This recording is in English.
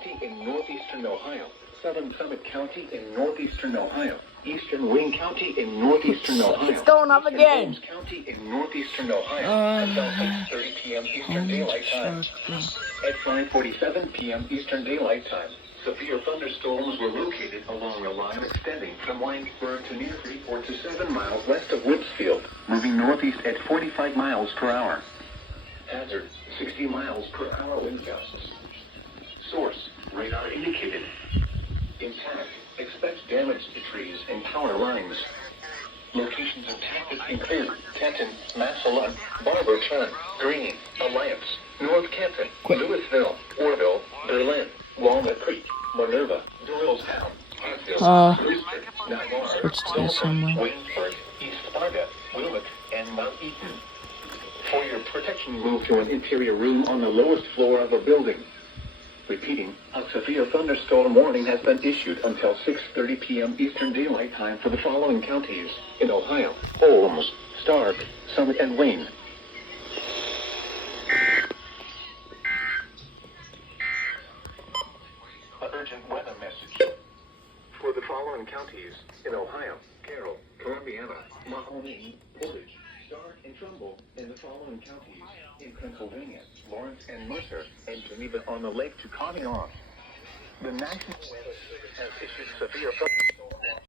County in northeastern Ohio, Southern Summit County in northeastern Ohio, Eastern Wayne County in northeastern Ohio, It's going up Eastern again. Holmes County in northeastern Ohio, until 6:30 p.m. Eastern Daylight Time. At 5:47 p.m. Eastern Daylight Time, severe thunderstorms were located along a line extending from Winesburg to near Freeport to 7 miles west of Woodsfield, moving northeast at 45 miles per hour. Hazard, 60 miles per hour wind gusts. Source, radar indicated. Intact, expect damage to trees and power lines. Locations impacted include Canton, Massillon, Barberton, Green, Alliance, North Canton, Louisville, Orville, Berlin, Walnut Creek, Minerva, Doylestown, Hatfield, Brewster, Navarre, Dolphin, Waynesburg, East Sparta, Wilmot, and Mount Eaton. For your protection, move to an interior room on the lowest floor of a building. Repeating, a severe thunderstorm warning has been issued until 6:30 p.m. Eastern Daylight Time for the following counties in Ohio: Holmes, Stark, Summit, and Wayne. An urgent weather message for the following counties in Ohio: Carroll, Columbiana, Mahoney, Portage, Stark, and Trumbull. In the following counties in Pennsylvania: Lawrence and Mercer, and Geneva on the Lake to Conneaut. The National Weather Service has issued severe